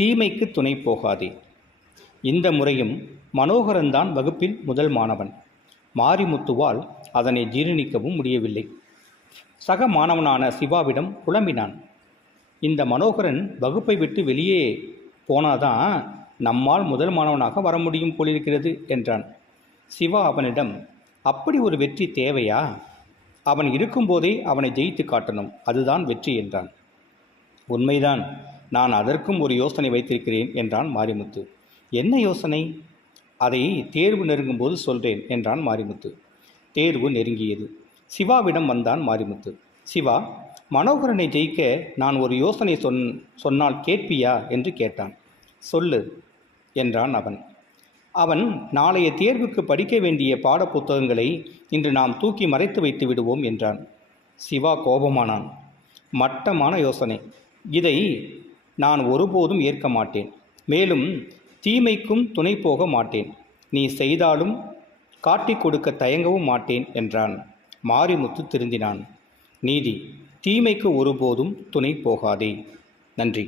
தீமைக்கு துணை போகாதே. இந்த முறையும் மனோகரன்தான் வகுப்பில் முதல் மாணவன். மாரிமுத்துவால் அதனை ஜீரணிக்கவும் முடியவில்லை. சக மாணவனான சிவாவிடம் புலம்பினான். இந்த மனோகரன் வகுப்பை விட்டு வெளியே போனாதான் நம்மால் முதல் மாணவனாக வர முடியும் போலிருக்கிறது என்றான். சிவா அவனிடம், அப்படி ஒரு வெற்றி தேவையா? அவன் இருக்கும்போதே அவனை ஜெயித்து காட்டணும், அதுதான் வெற்றி என்றான். உண்மைதான், நான் அதற்கும் ஒரு யோசனை வைத்திருக்கிறேன் என்றான் மாரிமுத்து. என்ன யோசனை? அதை தேர்வு நெருங்கும்போது சொல்கிறேன் என்றான் மாரிமுத்து. தேர்வு நெருங்கியது. சிவாவிடம் வந்தான் மாரிமுத்து. சிவா, மனோகரனை ஜெயிக்க நான் ஒரு யோசனை சொன்னால் கேட்பியா என்று கேட்டான். சொல்லு என்றான் அவன். அவன் நாளைய தேர்வுக்கு படிக்க வேண்டிய பாடப்புத்தகங்களை இன்று நாம் தூக்கி மறைத்து வைத்து விடுவோம் என்றான். சிவா கோபமானான். மட்டமான யோசனை, இதை நான் ஒருபோதும் ஏற்க மாட்டேன். மேலும் தீமைக்கும் துணை போக மாட்டேன். நீ செய்தாலும் காட்டிக் கொடுக்க தயங்கவும் மாட்டேன் என்றான். மாரிமுத்து திருந்தினான். நீதி, தீமைக்கு ஒருபோதும் துணை போகாதே. நன்றி.